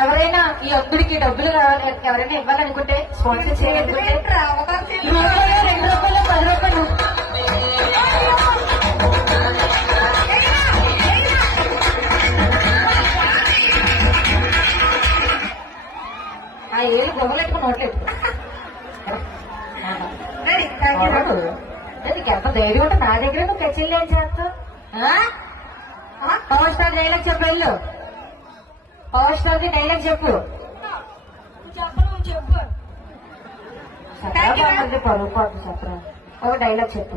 ఎవరైనా ఈ అప్పుడికి డబ్బులు కావాలి, ఎవరైనా ఇవ్వాలనుకుంటే స్పాన్సర్ చేయాలనుకుంటే రూపాయలు, 2 రూపాయలు, 10 రూపాయలు ఆ ఏళ్ళు గొప్పలెట్టుకుని నోట్లేదు. నీకు ఎంత ధైర్యం ఉంటే నా దగ్గర నువ్వు కచ్చిళ్ళు ఏం చేస్తావు? పవర్ స్టార్ డైలాగ్ చెప్పు, వెళ్ళు పవర్ స్టార్ ది డైలాగ్ చెప్పు. చెప్పు పరువు పోతుంది. చెప్పరా ఒక డైలాగ్ చెప్పు.